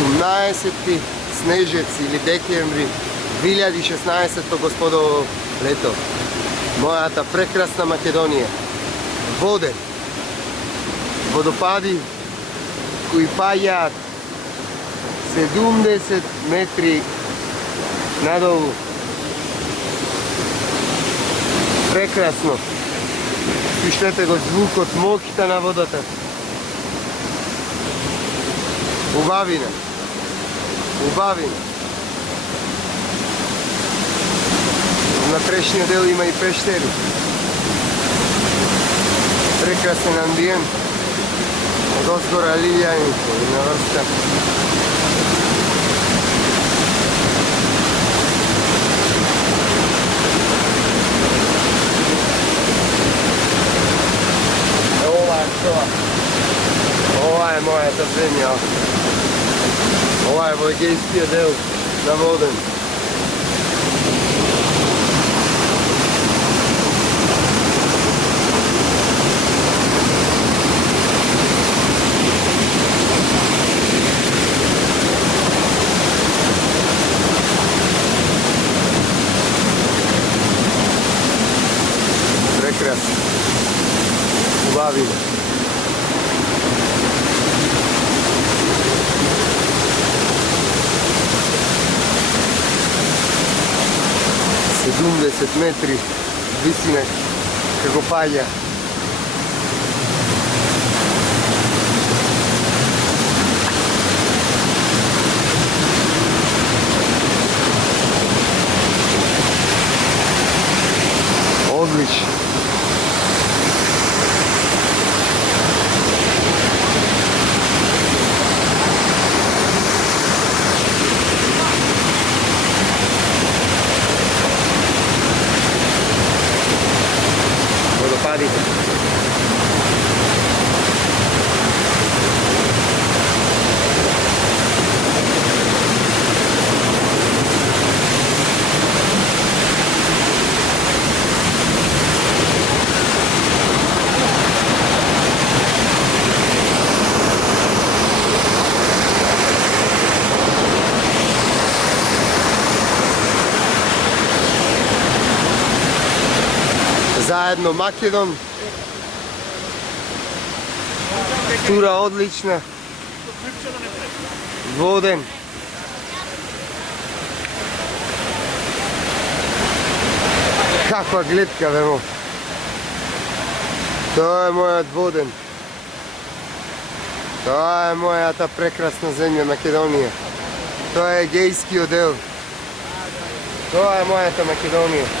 18. снежец или декември 2016 господово лето. Мојата прекрасна Македонија. Воден. Водопади кои паѓаат 70 метри надолу. Прекрасно. Слушнете го звукот, моките на водата. Убавина. Убавина. На трешниот дел има и пештери. Прекрасен амбиент. Од озгора лилјаните и наврска. Ова е мојата земја. Ова е во Егејскиот дел на Воден. Прекрасно. Убавиме. метри висина како паѓа. Одлично. Водопадите. Заедно Македон. Тура одлична. Воден. Каква гледка, бемо. Тоа е мојот Воден. Тоа е мојата прекрасна земја Македонија. Тоа е Егејскиот дел. Тоа е мојата Македонија.